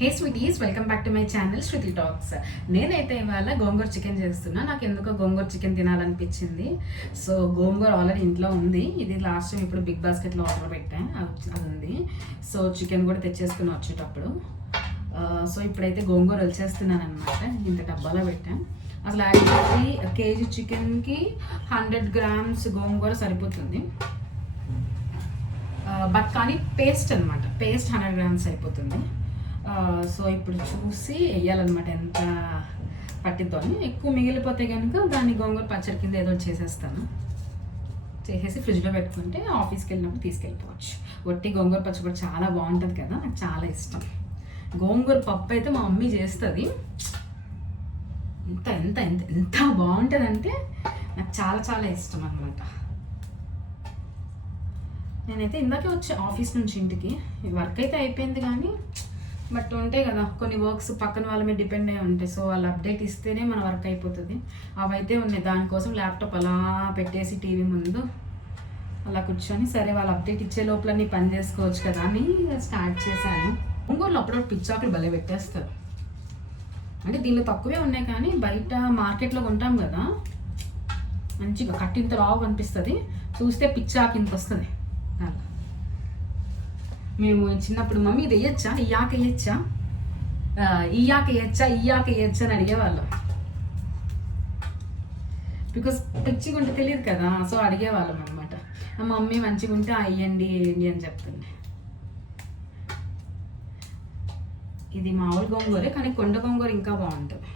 Hey sweeties, welcome back to my channel Shruti talks. నేనైతే ఇవాళ గోంగూర chicken చేస్తున్నా. నాకు ఎందుకో గోంగూర చికెన్ తినాలనిపించింది. సో గోంగూర ఆల్రెడీ ఇంట్లో ఉంది. ఇది లాస్ట్ టైం ఇప్పుడు బిగ్ బాస్కెట్లో ఆర్డర్ పెట్టాను, అది ఉంది. సో చికెన్ కూడా తెచ్చేసుకుని వచ్చేటప్పుడు. సో ఇప్పుడైతే గోంగూర వచ్చేస్తున్నాను అనమాట. ఇంత డబ్బాలో పెట్టాను. అసలు యాక్చువల్లీ కేజీ చికెన్కి 100 గ్రామ్స్ గోంగూర సరిపోతుంది. బట్ కానీ పేస్ట్ అనమాట, పేస్ట్ 100 గ్రామ్స్ సరిపోతుంది. సో ఇప్పుడు చూసి వేయాలన్నమాట ఎంత పట్టిద్దో అని. ఎక్కువ మిగిలిపోతే కనుక దాన్ని గోంగూర పచ్చడి కింద ఏదో చేసేస్తాను. చేసేసి ఫ్రిడ్జ్లో పెట్టుకుంటే ఆఫీస్కి వెళ్ళినప్పుడు తీసుకెళ్ళిపోవచ్చు. ఒట్టి గోంగూర పచ్చడి కూడా చాలా బాగుంటుంది కదా, నాకు చాలా ఇష్టం. గోంగూర పప్పు అయితే మా మమ్మీ చేస్తుంది. ఎంత ఎంత ఎంత ఎంత బాగుంటుందంటే నాకు చాలా చాలా ఇష్టం అనమాట. నేనైతే ఇందాకే వచ్చా ఆఫీస్ నుంచి ఇంటికి. వర్క్ అయితే అయిపోయింది కానీ బట్ ఉంటాయి కదా కొన్ని వర్క్స్, పక్కన వాళ్ళ మీద డిపెండ్ అయి ఉంటాయి. సో వాళ్ళు అప్డేట్ ఇస్తేనే మన వర్క్ అయిపోతుంది. అవైతే ఉన్నాయి. దానికోసం ల్యాప్టాప్ అలా పెట్టేసి టీవీ ముందు అలా కూర్చొని, సరే వాళ్ళు అప్డేట్ ఇచ్చే లోపల నీ పని చేసుకోవచ్చు కదా అని స్టార్ట్ చేశాను. గోంగూరలో అప్పుడప్పుడు పిచ్చాకులు భలే పెట్టేస్తారు. అంటే దీనిలో తక్కువే ఉన్నాయి కానీ బయట మార్కెట్లో కొంటాం కదా, మంచిగా కట్టింత రావు కనిపిస్తుంది. చూస్తే పిచ్చాకు ఇంత వస్తుంది. అలా మేము చిన్నప్పుడు మమ్మీ ఇది వేయచ్చా, ఈ ఆకు వేయచ్చా, ఈ ఆకు వేయచ్చా, ఈ ఆకు వేయచ్చా అని అడిగేవాళ్ళం. బికాస్ పిచ్చిగా ఉంటే తెలియదు కదా, సో అడిగేవాళ్ళం అనమాట. మా మమ్మీ మంచిగా ఉంటే అయ్యండి వేయండి అని చెప్తుంది. ఇది మామూలు గోంగూరే కానీ కొండ గోంగూర ఇంకా బాగుంటుంది.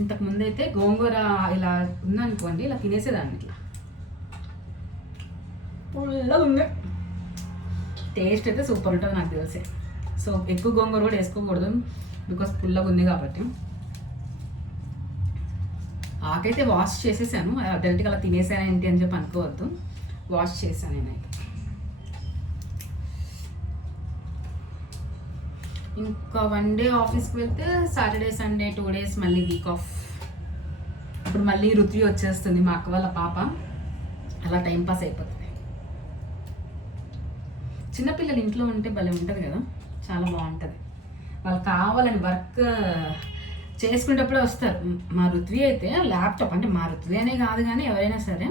ఇంతకుముందు అయితే గోంగూర ఇలా ఉందనుకోండి, ఇలా తినేసేదాన్ని. ఇట్లా పుల్లగా ఉంది. టేస్ట్ అయితే సూపర్ ఉంటుంది నాకు తెలిసి. సో ఎక్కువ గోంగూర కూడా వేసుకోకూడదు బికాస్ పుల్లగా ఉంది కాబట్టి. ఆకైతే వాష్ చేసేసాను, డైరెక్ట్గా అలా తినేసాను ఏంటి అని చెప్పి అనుకోవద్దు. వాష్ చేశాను నేనైతే. ఇంకా 1 డే ఆఫీస్కి వెళ్తే సాటర్డే సండే 2 days మళ్ళీ వీక్ ఆఫ్. ఇప్పుడు మళ్ళీ ఋతువి వచ్చేస్తుంది, మా అక్క వాళ్ళ పాప. అలా టైంపాస్ అయిపోతుంది. చిన్నపిల్లలు ఇంట్లో ఉంటే భలే ఉంటుంది కదా, చాలా బాగుంటుంది. వాళ్ళు కావాలని వర్క్ చేసుకునేటప్పుడే వస్తారు. మా ఋత్వి అయితే ల్యాప్టాప్, అంటే మా ఋత్వి అనే కాదు కానీ ఎవరైనా సరే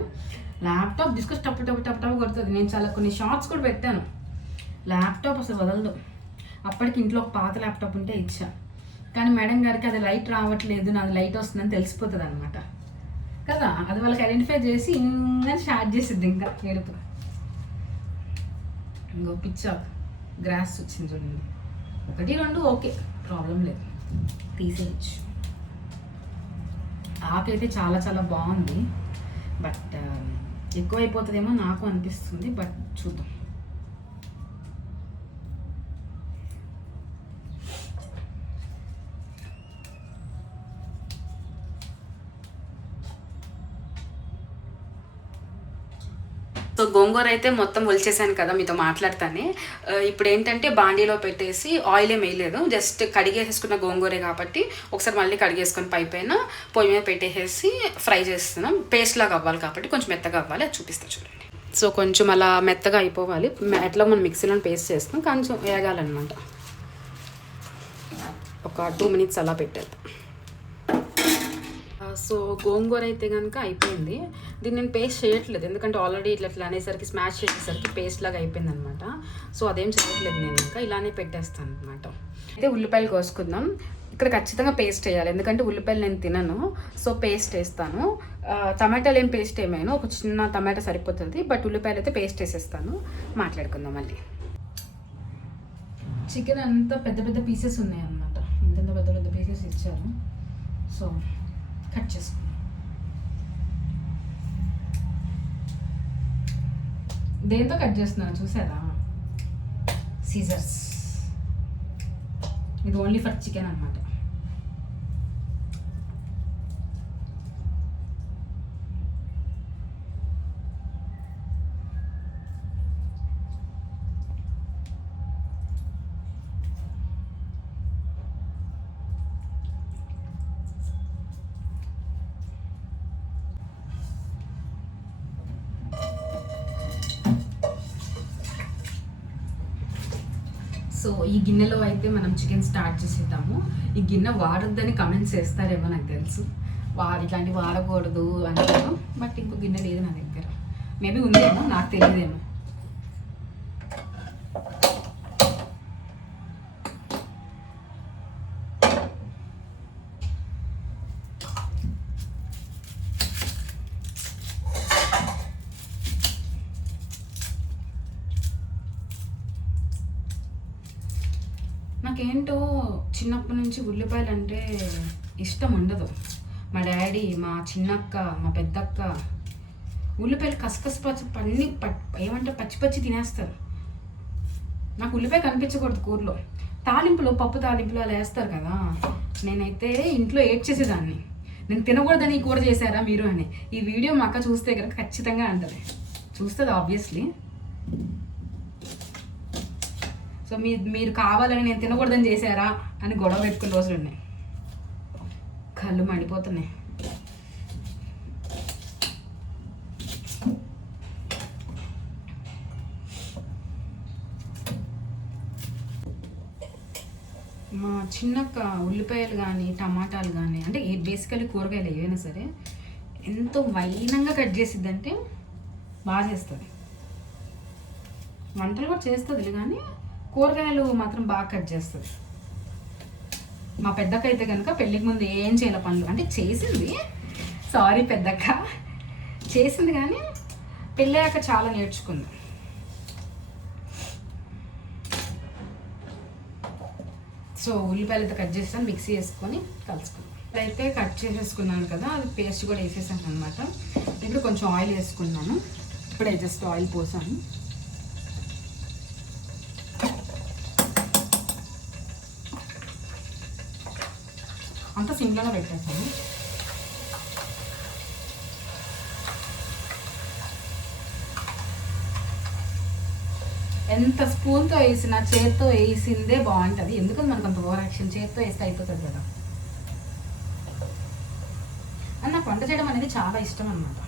ల్యాప్టాప్ తీసుకొచ్చి టప్పు టప్పు టప్పు టప్పు కొడుతుంది. నేను చాలా కొన్ని షార్ట్స్ కూడా పెట్టాను. ల్యాప్టాప్ అసలు వదలదు. అప్పటికి ఇంట్లో ఒక పాత ల్యాప్టాప్ ఉంటే ఇచ్చా, కానీ మేడం గారికి అది లైట్ రావట్లేదు, నాది లైట్ వస్తుందని తెలిసిపోతుంది అనమాట కదా. అది వాళ్ళకి ఐడెంటిఫై చేసి ఇంకా స్టార్ట్ చేసిద్ది ఇంకా ఏడుపు. ఇంకో పిచ్చా గ్రాస్ వచ్చింది చూడండి, 1 2 ఓకే, ప్రాబ్లం లేదు, తీసేయచ్చు. ఆకైతే చాలా చాలా బాగుంది. బట్ ఎక్కువ అయిపోతుందేమో నాకు అనిపిస్తుంది. బట్ చూద్దాం. సో గోంగూర అయితే మొత్తం ఒలిచేసాను కదా మీతో మాట్లాడతానే. ఇప్పుడు ఏంటంటే బాండీలో పెట్టేసి ఆయిల్ ఏం వేయలేదు, జస్ట్ కడిగేసేసుకున్న గోంగూరే కాబట్టి ఒకసారి మళ్ళీ కడిగేసుకొని పైన పొయ్యి మీద పెట్టేసి ఫ్రై చేస్తున్నాం. పేస్ట్ లాగా అవ్వాలి కాబట్టి కొంచెం మెత్తగా అవ్వాలి, అది చూపిస్తా చూడండి. సో కొంచెం అలా మెత్తగా అయిపోవాలి. ఎట్లా మనం మిక్సీలో పేస్ట్ చేస్తాం, కొంచెం వేగాలన్నమాట. ఒక 2 minutes అలా పెట్టేద్దాం. సో గోంగూర అయితే కనుక అయిపోయింది. దీన్ని నేను పేస్ట్ చేయట్లేదు, ఎందుకంటే ఆల్రెడీ ఇట్లా అనేసరికి స్మాష్ చేసేసరికి పేస్ట్ లాగా అయిపోయింది అనమాట. సో అదేం చేయట్లేదు, నేను ఇంకా ఇలానే పెట్టేస్తాను అనమాట. అయితే ఉల్లిపాయలు కోసుకుందాం. ఇక్కడ ఖచ్చితంగా పేస్ట్ వేయాలి, ఎందుకంటే ఉల్లిపాయలు నేను తినను. సో పేస్ట్ వేస్తాను. టమాటాలు ఏం పేస్ట్ ఏమైనా, ఒక చిన్న టమాటా సరిపోతుంది. బట్ ఉల్లిపాయలు అయితే పేస్ట్ వేసేస్తాను. మాట్లాడుకుందాం మళ్ళీ. చికెన్ అంతా పెద్ద పెద్ద పీసెస్ ఉన్నాయి అన్నమాట. ఇంత పెద్ద పెద్ద పీసెస్ ఇచ్చారు. సో కట్ చేసుకున్నాం. దేంతో కట్ చేస్తున్నాను చూసారా, సీజర్స్. ఇది ఓన్లీ ఫర్ చికెన్ అనమాట. సో ఈ గిన్నెలో అయితే మనం చికెన్ స్టార్ట్ చేసేద్దాము. ఈ గిన్నె వాడొద్దని కమెంట్స్ చేస్తారేమో నాకు తెలుసు, ఇట్లాంటివి వాడకూడదు అంటారు. బట్ ఇంకో గిన్నె లేదు నా దగ్గర, మేబీ ఉందేమో నాకు తెలియదేమో. నాకేంటో చిన్నప్పటి నుంచి ఉల్లిపాయలు అంటే ఇష్టం ఉండదు. మా డాడీ, మా చిన్నక్క, మా పెద్దక్క ఉల్లిపాయలు కసకస పచ్చి ఏమంటే పచ్చి పచ్చి తినేస్తారు. నాకు ఉల్లిపాయ కనిపించకూడదు కూరలో. తాలింపులో, పప్పు తాలింపులో అలా వేస్తారు కదా, నేనైతే ఇంట్లో ఏడ్చేసేదాన్ని, నేను తినకూడదని కూర చేశారా మీరు అని. ఈ వీడియో మా అక్క చూస్తే కనుక ఖచ్చితంగా అంటది, చూస్తుంది ఆబ్వియస్లీ. సో మీరు కావాలని నేను తినకూడదని చేశారా అని గొడవ పెట్టుకునే రోజులు ఉన్నాయి. కళ్ళు మండిపోతున్నాయి. మా చిన్నక్క ఉల్లిపాయలు కానీ టమాటాలు కానీ అంటే బేసికలీ కూరగాయలు ఏవైనా సరే ఎంతో వైనంగా కట్ చేసిద్దంటే బాగా చేస్తుంది. వంటలు కూడా చేస్తుంది కానీ కూరగాయలు మాత్రం బాగా కట్ చేస్తుంది. మా పెద్దక్క అయితే కనుక పెళ్ళికి ముందు ఏం చేయాల పనులు అంటే చేసింది, సారీ పెద్దక్క చేసింది, కానీ పెళ్ళాక చాలా నేర్చుకుంది. సో ఉల్లిపాయలు అయితే కట్ చేస్తాను, మిక్సీ వేసుకొని కలుసుకున్నాను. అయితే కట్ చేసేసుకున్నాను కదా, అది పేస్ట్ కూడా వేసేసాను అనమాట. ఇప్పుడు కొంచెం ఆయిల్ వేసుకున్నాను. ఇప్పుడే జస్ట్ ఆయిల్ పోసాను. అంతా సింపుల్గా పెట్టేస్తాను. ఎంత స్పూన్తో వేసినా చేత్తో వేసిందే బాగుంటుంది. ఎందుకంటే మనకు అంత ఓవర్ యాక్షన్, చేత్తో వేస్తే అయిపోతుంది కదా. అని నాకు వంట చేయడం అనేది చాలా ఇష్టం అన్నమాట.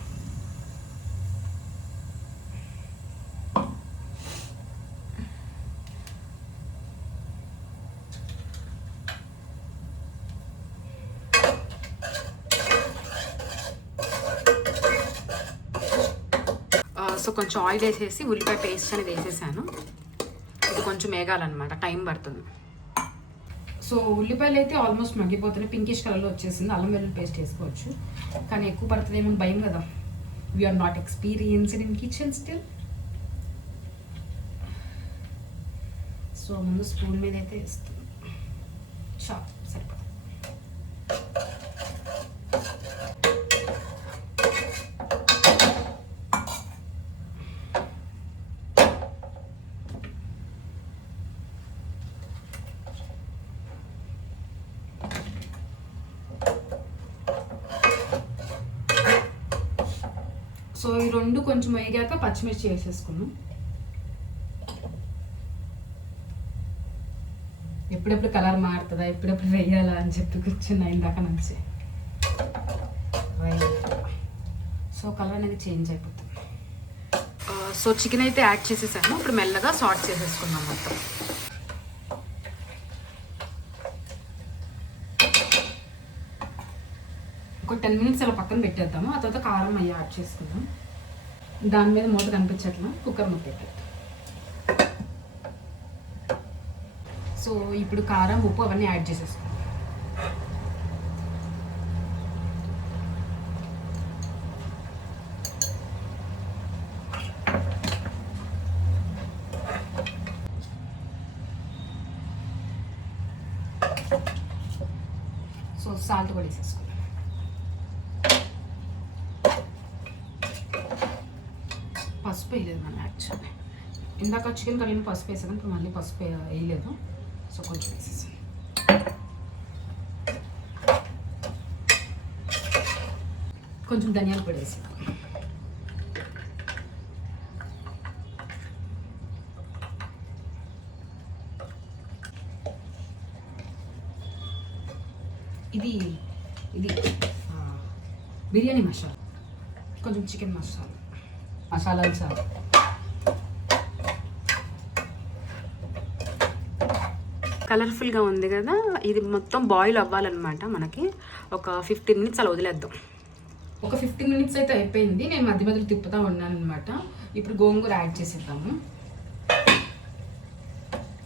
సో కొంచెం ఆయిల్ వేసేసి ఉల్లిపాయ పేస్ట్ అనేది వేసేసాను. ఇది కొంచెం వేగాలన్నమాట, టైం పడుతుంది. సో ఉల్లిపాయలు అయితే ఆల్మోస్ట్ మగ్గిపోతున్నాయి, పింకిష్ కలర్లో వచ్చేసింది. అల్లం వెల్లుల్లి పేస్ట్ వేసుకోవచ్చు, కానీ ఎక్కువ పడుతుందేమో భయం కదా. We're not experienced in kitchen still. So ముందు స్పూన్ మీద అయితే వేస్తుంది, సరిపోతుంది. సో ఈ రెండు కొంచెం వేగాక పచ్చిమిర్చి వేసేసుకున్నాం. ఎప్పుడెప్పుడు కలర్ మారుతుందా, ఎప్పుడెప్పుడు వేయాలా అని చెప్పి కూర్చున్నా ఇందాక నుంచి. సో కలర్ అనేది చేంజ్ అయిపోతుంది. సో చికెన్ అయితే యాడ్ చేసేసాను. ఇప్పుడు మెల్లగా సాల్ట్ చేసేసుకున్నాం మొత్తం. ఒక 10 minutes అలా పక్కన పెట్టేద్దాము. ఆ తర్వాత కారం అయ్యి యాడ్ చేసుకుందాం. దాని మీద మూత కనిపించట్లా, కుక్కర్ మూత పెట్టేద్దాం. సో ఇప్పుడు కారం, ఉప్పు అవన్నీ యాడ్ చేసేసుకుందాం. సో సాల్ట్ కూడా వేసేసుకుందాం. పసుపు వేయలేదు మనం యాక్చువల్లీ. ఇందాక చికెన్ కర్రీని పసుపు వేసాను, ఇప్పుడు మళ్ళీ పసుపు వేయలేదు. సో కొంచెం వేసేసాను. కొంచెం ధనియాల పొడి వేసాను. ఇది బిర్యానీ మసాలా, కొంచెం చికెన్ మసాలాలు చాలు. కలర్ఫుల్గా ఉంది కదా, ఇది మొత్తం బాయిల్ అవ్వాలన్నమాట. మనకి ఒక 15 మినిట్స్ అలా వదిలేద్దాం. ఒక 15 మినిట్స్ అయితే అయిపోయింది. నేను మధ్య మధ్యలో తిప్పుతూ ఉన్నాను అనమాట. ఇప్పుడు గోంగూర యాడ్ చేసేద్దాము.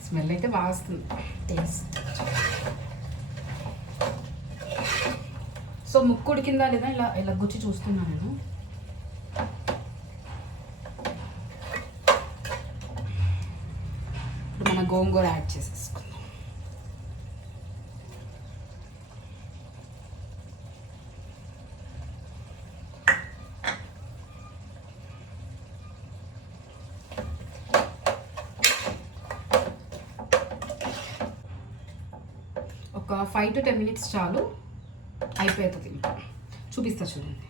స్మెల్ అయితే బాగా వస్తుంది, టేస్ట్. సో ముక్కు ఉడికిందా లేదా ఇలా ఇలా గుచ్చి చూస్తున్నాను నేను. ఇప్పుడు మన గోంగూర యాడ్ చేసేసుకుందాం. ఒక 5 to 10 మినిట్స్ చాలు, అయిపోతుంది. చూపిస్తా చూడండి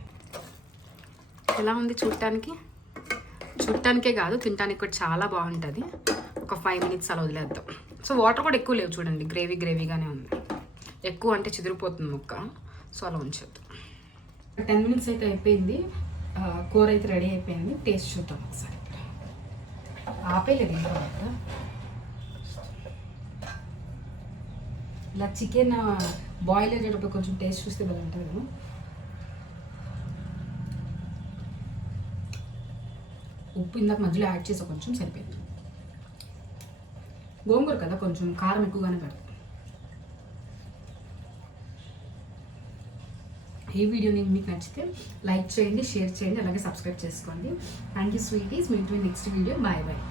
ఎలా ఉంది. చూడటానికే కాదు, తినడానికి కూడా చాలా బాగుంటుంది. ఒక 5 మినిట్స్ అలా వదిలేద్దాం. సో వాటర్ కూడా ఎక్కువ లేవు చూడండి, గ్రేవీగానే ఉంది. ఎక్కువ అంటే చిదిరిపోతుంది ముక్క, సో అలా ఉంచొద్దు. 10 మినిట్స్ అయితే అయిపోయింది. కూర అయితే రెడీ అయిపోయింది. టేస్ట్ చూద్దాం ఒకసారి. ఆపేయలేదు ఇంకా. ఇలా చికెన్ బాయిల్ అయ్యేటప్పుడు కొంచెం టేస్ట్ చూస్తే బాగుంటుంది. ఉప్పు ఇందాక మధ్యలో యాడ్ చేసి కొంచెం సరిపోయింది. గోంగూర కదా కొంచెం కారం ఎక్కువగానే పడుతుంది. ఈ వీడియోని మీకు నచ్చితే లైక్ చేయండి, షేర్ చేయండి, అలాగే సబ్స్క్రైబ్ చేసుకోండి. Thank you sweeties. Meet next video. Bye bye.